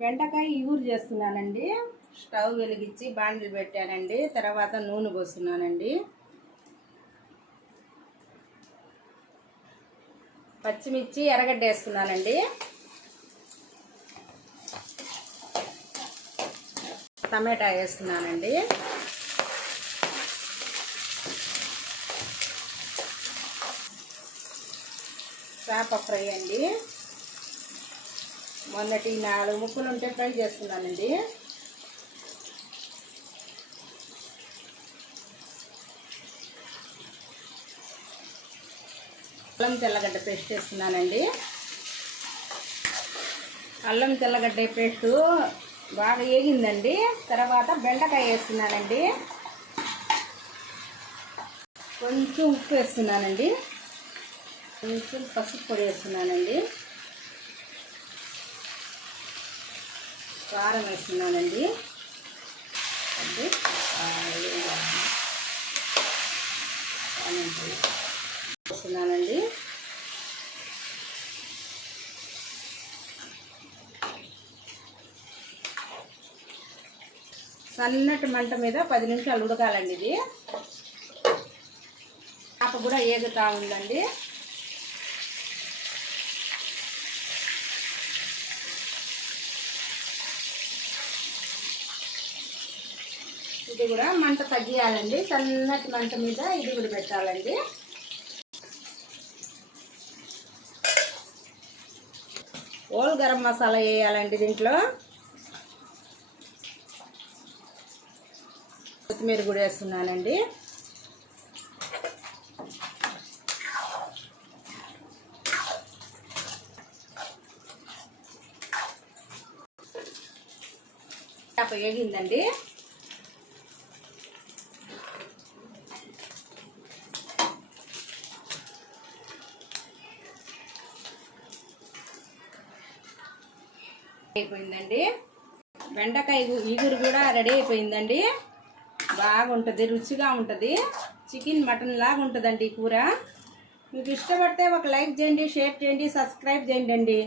బెండకాయ ఇగురు చేస్తున్నానండి. స్టవ్ వెలిగించి బాండిల్ పెట్టానండి. తర్వాత నూనె పోస్తున్నానండి. పచ్చిమిర్చి ఎర్రగడ్డ వేస్తున్నానండి. టమాటా వేస్తున్నానండి. చేప ఫ్రై అండి. మొన్నటి 4 ముక్కలు ఉంటే ఫ్రై చేస్తున్నానండి. అల్లం తెల్లగడ్డ పేస్ట్ వేస్తున్నానండి. అల్లం తెల్లగడ్డ పేస్టు బాగా వేగిందండి. తర్వాత బెండకాయ వేస్తున్నానండి. కొంచెం ఉప్పు వేస్తున్నానండి. కొంచెం పసుపు పొడి వేస్తున్నానండి. కారం వేస్తున్నానండి. వేస్తున్నానండి. సన్నటి మంట మీద 10 నిమిషాలు ఉడకాలండి. ఇది చేప కూడా ఏగుతూ ఉందండి. ఇది కూడా మంట తగ్గియాలండి. సన్నటి మంట మీద ఇది కూడా పెట్టాలండి. హోల్ గరం మసాలా వేయాలండి. దీంట్లో కొత్తిమీర కూడా వేస్తున్నానండి. చేప వేగిందండి. అయిపోయిందండి. బెండకాయ ఇగురు కూడా రెడీ అయిపోయిందండి. బాగుంటుంది, రుచిగా ఉంటుంది. చికెన్ మటన్ లాగా ఉంటుందండి ఈ కూర. మీకు ఇష్టపడితే ఒక లైక్ చేయండి, షేర్ చేయండి, సబ్స్క్రైబ్ చేయండి.